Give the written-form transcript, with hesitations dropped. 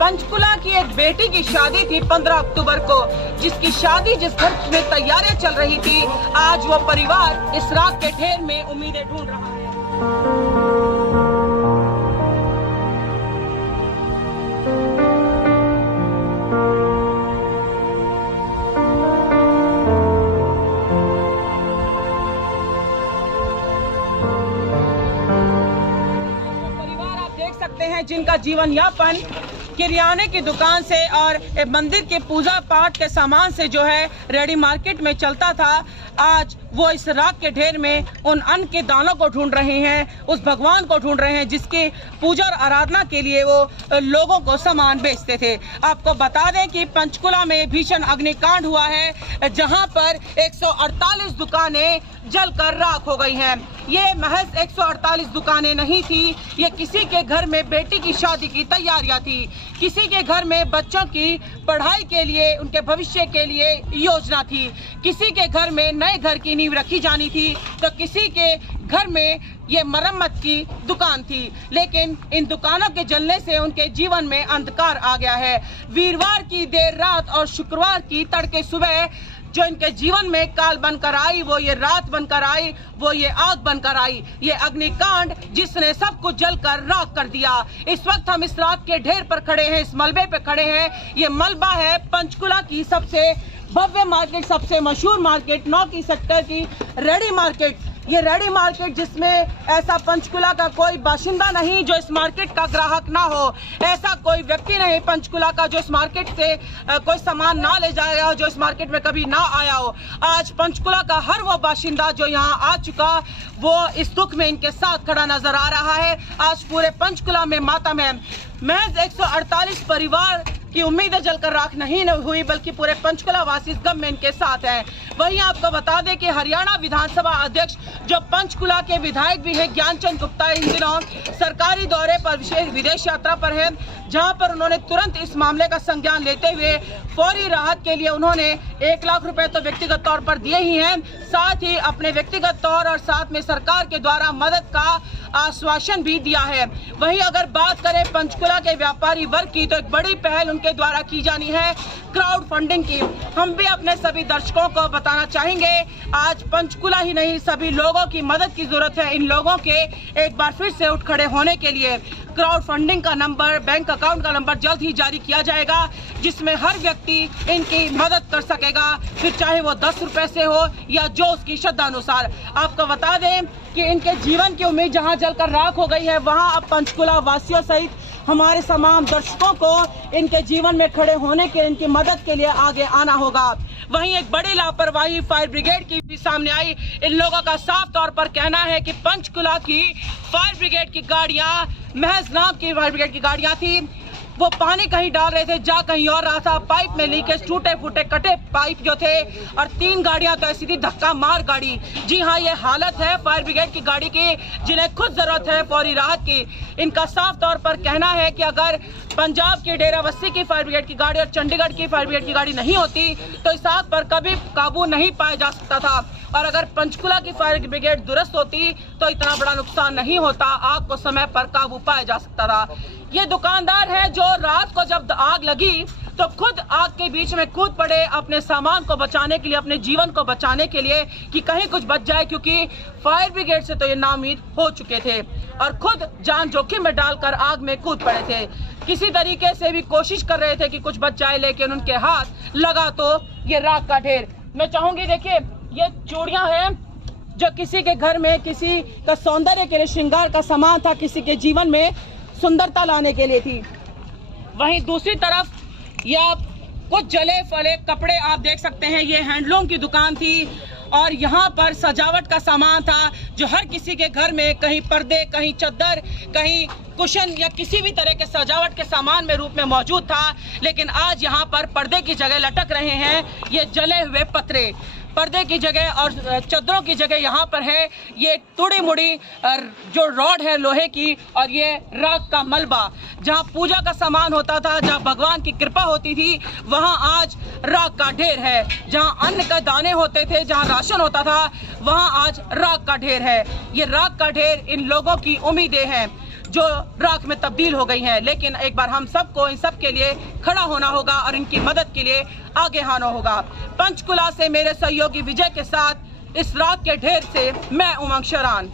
पंचकुला की एक बेटी की शादी थी 15 अक्टूबर को, जिसकी शादी जिस घर में तैयारियां चल रही थी, आज वो परिवार इस राख के ढेर में उम्मीदें ढूंढ रहा है। जिनका जीवन यापन किराने की दुकान से और मंदिर के पूजा पाठ के सामान से जो है रेडी मार्केट में चलता था, आज वो इस राख के ढेर में उन अन्न के दानों को ढूंढ रहे हैं, उस भगवान को ढूंढ रहे हैं जिसकी पूजा और आराधना के लिए वो लोगों को सामान बेचते थे। आपको बता दें कि पंचकुला में भीषण अग्निकांड हुआ है, जहां पर 148 दुकानें जलकर राख हो गई हैं। ये महज 148 दुकानें नहीं थी, ये किसी के घर में बेटी की शादी की तैयारियां थी, किसी के घर में बच्चों की पढ़ाई के लिए, उनके भविष्य के लिए योजना थी, किसी के घर में नए घर की नींव रखी जानी थी, तो किसी के घर में ये मरम्मत की दुकान थी। लेकिन इन दुकानों के जलने से उनके जीवन में अंधकार आ गया है। वीरवार की देर रात और शुक्रवार की तड़के सुबह जो इनके जीवन में काल बनकर आई, वो ये रात बनकर आई, वो ये आग बनकर आई, ये अग्निकांड जिसने सब कुछ जलकर राख कर दिया। इस वक्त हम इस राख के ढेर पर खड़े हैं, इस मलबे पे खड़े हैं। ये मलबा है पंचकुला की सबसे भव्य मार्केट, सबसे मशहूर मार्केट, 9 की सेक्टर की रेडी मार्केट। ये रेडी मार्केट जिसमें ऐसा पंचकुला का कोई बाशिंदा नहीं जो इस मार्केट का ग्राहक ना हो, ऐसा कोई व्यक्ति नहीं पंचकुला का जो इस मार्केट से कोई सामान ना ले जाएगा हो, जो इस मार्केट में कभी ना आया हो। आज पंचकुला का हर वो बाशिंदा जो यहाँ आ चुका, वो इस दुख में इनके साथ खड़ा नजर आ रहा है। आज पूरे पंचकुला में मातम है। महज 148 परिवार की उम्मीदें जलकर राख नहीं हुई, बल्कि पूरे पंचकुला वासी इस गम में इनके साथ हैं। वहीं आपको बता दें कि हरियाणा विधानसभा अध्यक्ष जो पंचकुला के विधायक भी हैं, ज्ञानचंद गुप्ता, इन दिनों सरकारी दौरे पर, विशेष विदेश यात्रा पर हैं, जहां पर उन्होंने तुरंत इस मामले का संज्ञान लेते हुए फौरी राहत के लिए उन्होंने 1 लाख रुपए तो व्यक्तिगत तौर पर दिए ही हैं, साथ ही अपने व्यक्तिगत तौर और साथ में सरकार के द्वारा मदद का आश्वासन भी दिया है। वहीं अगर बात करें पंचकुला के व्यापारी वर्ग की, तो एक बड़ी पहल उनके द्वारा की जानी है क्राउड फंडिंग की। हम भी अपने सभी दर्शकों को बताना चाहेंगे, आज पंचकुला ही नहीं, सभी लोगों की मदद की जरूरत है। इन लोगों के एक बार फिर से उठ खड़े होने के लिए क्राउड फंडिंग का नंबर, बैंक अकाउंट का नंबर जल्द ही जारी किया जाएगा, जिसमें हर व्यक्ति इनकी मदद कर सकेगा, फिर चाहे वो 10 रुपए से हो या जो उसकी श्रद्धा अनुसार। आपको बता दें कि इनके जीवन की उम्मीद जहां जलकर राख हो गई है, वहां अब पंचकुला वासियों सहित हमारे तमाम दर्शकों को इनके जीवन में खड़े होने के, इनकी मदद के लिए आगे आना होगा। वहीं एक बड़ी लापरवाही फायर ब्रिगेड की भी सामने आई। इन लोगों का साफ तौर पर कहना है कि पंचकुला की फायर ब्रिगेड की गाड़ियां महज नाम की फायर ब्रिगेड की गाड़ियां थी, वो पानी कहीं डाल रहे थे, जा कहीं और रहा था। पाइप में लीकेज, टूटे फूटे कटे पाइप जो थे, और 3 गाड़ियां तो ऐसी थी धक्का मार गाड़ी। जी हाँ, ये हालत है फायर ब्रिगेड की गाड़ी की, जिन्हें खुद जरूरत है फौरी राहत की। इनका साफ तौर पर कहना है कि अगर पंजाब की डेराबस्सी की फायर ब्रिगेड की गाड़ी और चंडीगढ़ की फायर ब्रिगेड की गाड़ी नहीं होती तो इस आग पर कभी काबू नहीं पाया जा सकता था, और अगर पंचकुला की फायर ब्रिगेड दुरुस्त होती तो इतना बड़ा नुकसान नहीं होता, आग को समय पर काबू पाया जा सकता था। ये दुकानदार है जो रात को जब आग लगी तो खुद आग के बीच में कूद पड़े अपने सामान को बचाने के लिए, अपने जीवन को बचाने के लिए कि कहीं कुछ बच जाए, क्योंकि फायर ब्रिगेड से तो ये नाउम्मीद हो चुके थे और खुद जान जोखिम में डालकर आग में कूद पड़े थे। किसी तरीके से भी कोशिश कर रहे थे कि कुछ बच जाए, लेकिन उनके हाथ लगा तो ये राख का ढेर। मैं चाहूंगी, देखिए ये चूड़ियां हैं जो किसी के घर में किसी का सौंदर्य के लिए श्रृंगार का सामान था, किसी के जीवन में सुंदरता लाने के लिए थी। वहीं दूसरी तरफ या कुछ जले फले कपड़े आप देख सकते हैं, ये हैंडलूम की दुकान थी और यहाँ पर सजावट का सामान था जो हर किसी के घर में कहीं पर्दे, कहीं चद्दर, कहीं कुशन या किसी भी तरह के सजावट के सामान में रूप में मौजूद था। लेकिन आज यहाँ पर पर्दे की जगह लटक रहे हैं ये जले हुए पतरे। पर्दे की जगह और चद्दरों की जगह यहाँ पर है ये टुड़ी मुड़ी जो रॉड है लोहे की, और ये राख का मलबा। जहाँ पूजा का सामान होता था, जहाँ भगवान की कृपा होती थी, वहाँ आज राख का ढेर है। जहाँ अन्न के दाने होते थे, जहाँ राशन होता था, वहाँ आज राख का ढेर है। ये राख का ढेर इन लोगों की उम्मीदें हैं। जो राख में तब्दील हो गई हैं। लेकिन एक बार हम सबको इन सब के लिए खड़ा होना होगा और इनकी मदद के लिए आगे आना होगा। पंचकुला से मेरे सहयोगी विजय के साथ इस राख के ढेर से मैं उमंग शरान।